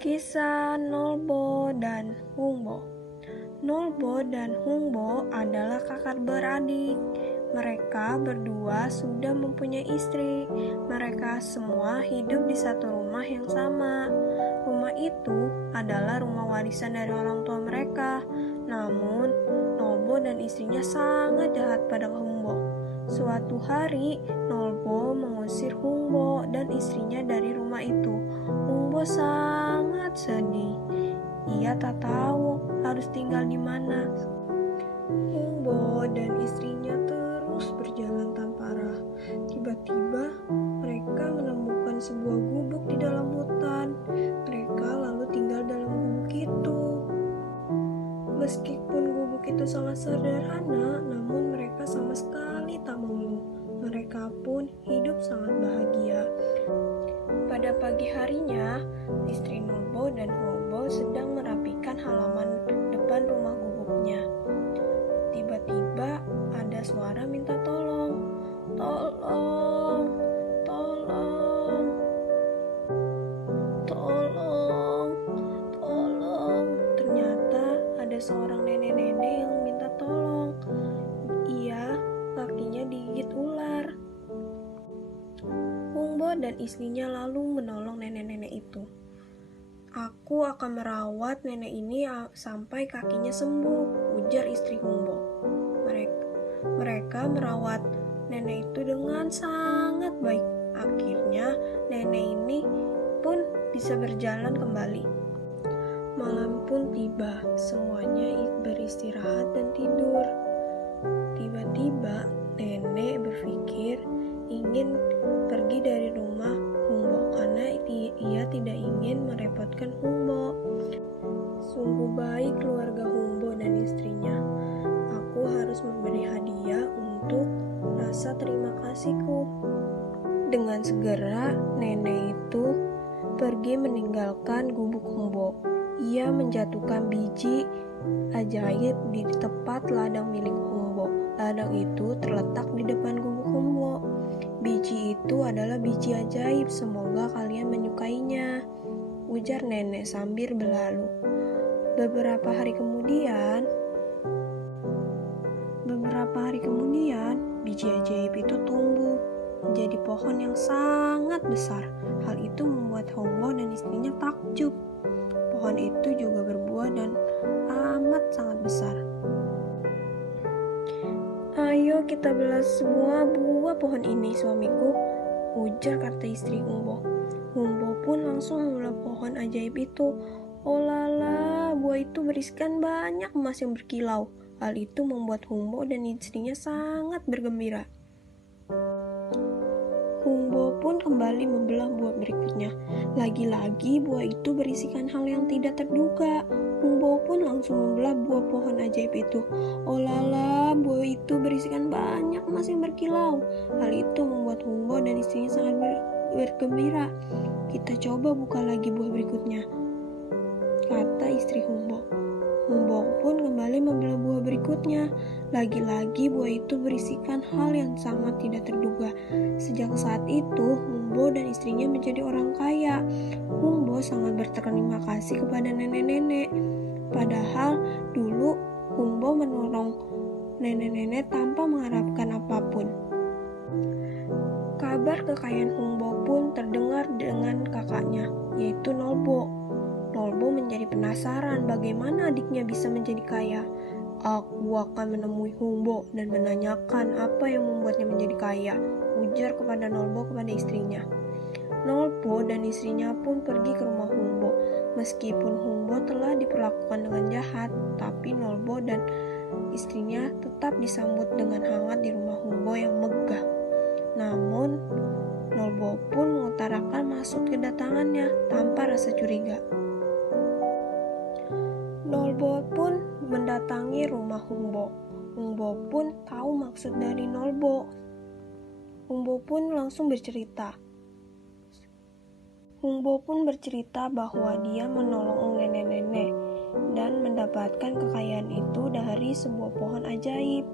Kisah Nolbo dan Hungbo. Nolbo dan Hungbo adalah kakak beradik. Mereka berdua sudah mempunyai istri. Mereka semua hidup di satu rumah yang sama. Rumah itu adalah rumah warisan dari orang tua mereka. Namun, Nolbo dan istrinya sangat jahat pada Hungbo. Suatu hari, Nolbo mengusir Hungbo dan istrinya dari rumah itu. Hungbo sangat sedih. Ia tak tahu harus tinggal di mana. Hungbo dan istrinya terus berjalan tanpa arah. Tiba-tiba mereka menemukan sebuah gubuk di dalam hutan. Mereka lalu tinggal dalam gubuk itu. Meskipun gubuk itu sangat sederhana, namun mereka sama sekali tak mengeluh. Mereka pun hidup sangat bahagia. Pada pagi harinya, istri Nolbo dan Hungbo sedang merapikan halaman depan rumah gubuknya. Tiba-tiba ada suara minta tolong. Tolong, tolong, tolong, tolong. Ternyata ada seorang nenek-nenek yang minta tolong. Ia kakinya digigit ular. Hungbo dan istrinya lalu menolong nenek-nenek itu. Aku akan merawat nenek ini sampai kakinya sembuh, ujar istri Hungbo. Mereka merawat nenek itu dengan sangat baik. Akhirnya nenek ini pun bisa berjalan kembali. Malam pun tiba, semuanya beristirahat dan tidur. Tiba-tiba nenek berpikir ingin pergi dari rumah Hungbo karena ia tidak ingin merepotkan Hungbo. Sungguh baik keluarga Hungbo dan istrinya. Aku harus memberi hadiah untuk rasa terima kasihku. Dengan segera nenek itu pergi meninggalkan gubuk Hungbo. Ia menjatuhkan biji ajaib di tepat ladang milik Hungbo. Ladang itu terletak di depan gubuk Hungbo. Biji itu adalah biji ajaib, semoga kalian menyukainya, ujar nenek sambil berlalu. Beberapa hari kemudian, biji ajaib itu tumbuh menjadi pohon yang sangat besar. Hal itu membuat Hungbo dan istrinya takjub. Pohon itu juga berbuah dan amat sangat besar. Ayo kita belah semua buah pohon ini, suamiku, ujar kata istri Hungbo. Hungbo pun langsung membelah pohon ajaib itu. Oh lala, buah itu berisikan banyak emas yang berkilau. Hal itu membuat Hungbo dan istrinya sangat bergembira. Hungbo pun kembali membelah buah berikutnya. Lagi-lagi buah itu berisikan hal yang tidak terduga. Hungbo pun langsung membelah buah pohon ajaib itu. Oh lala, buah itu berisikan banyak emas yang berkilau. Hal itu membuat Hungbo dan istrinya sangat bergembira. Kita coba buka lagi buah berikutnya, kata istri Hungbo. Hungbo pun kembali membelah buah berikutnya. Lagi-lagi buah itu berisikan hal yang sangat tidak terduga. Sejak saat itu, Hungbo dan istrinya menjadi orang kaya. Hungbo sangat berterima kasih kepada nenek-nenek. Padahal dulu Hungbo menolong nenek-nenek tanpa mengharapkan apapun. Kabar kekayaan Hungbo pun terdengar dengan kakaknya, yaitu Nolbo. Nolbo menjadi penasaran bagaimana adiknya bisa menjadi kaya. Aku akan menemui Hungbo dan menanyakan apa yang membuatnya menjadi kaya, ujar kepada Nolbo kepada istrinya. Nolbo dan istrinya pun pergi ke rumah Hungbo. Meskipun Hungbo telah diperlakukan dengan jahat, tapi Nolbo dan istrinya tetap disambut dengan hangat di rumah Hungbo yang megah. Namun, Nolbo pun mengutarakan maksud kedatangannya tanpa rasa curiga. Nolbo pun mendatangi rumah Hungbo. Hungbo pun tahu maksud dari Nolbo. Hungbo pun langsung bercerita. Hungbo pun bercerita bahwa dia menolong nenek-nenek dan mendapatkan kekayaan itu dari sebuah pohon ajaib.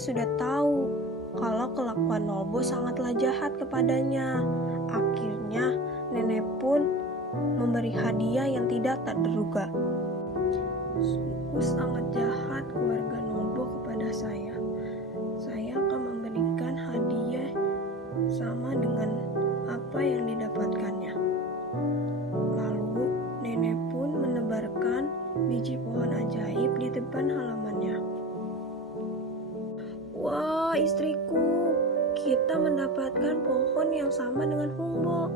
sudah tahu kalau kelakuan Nolbo sangatlah jahat kepadanya. Akhirnya nenek pun memberi hadiah yang tidak terduga. Sungguh sangat jahat keluarga Nolbo kepada saya. Saya akan memberikan hadiah sama dengan apa yang didapatkannya. Lalu nenek pun menebarkan biji pohon ajaib di depan halamannya. Wah, istriku, kita mendapatkan pohon yang sama dengan Humbo.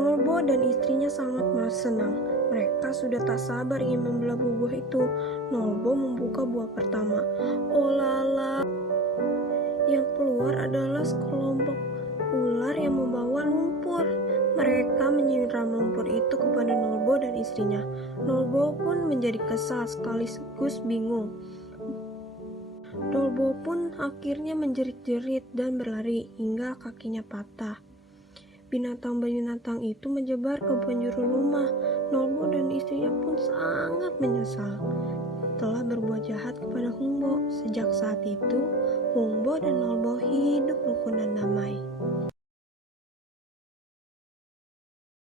Nolbo dan istrinya sangat senang. Mereka sudah tak sabar ingin membelah buah itu. Nolbo membuka buah pertama. Oh lala, yang keluar adalah sekelompok ular yang membawa lumpur. Mereka menyiram lumpur itu kepada Nolbo dan istrinya. Nolbo pun menjadi kesal sekaligus bingung. Nolbo pun akhirnya menjerit-jerit dan berlari hingga kakinya patah. Binatang-binatang itu menyebar ke penjuru rumah. Nolbo dan istrinya pun sangat menyesal telah berbuat jahat kepada Humbo. Sejak saat itu, Humbo dan Nolbo hidup rukun dan damai.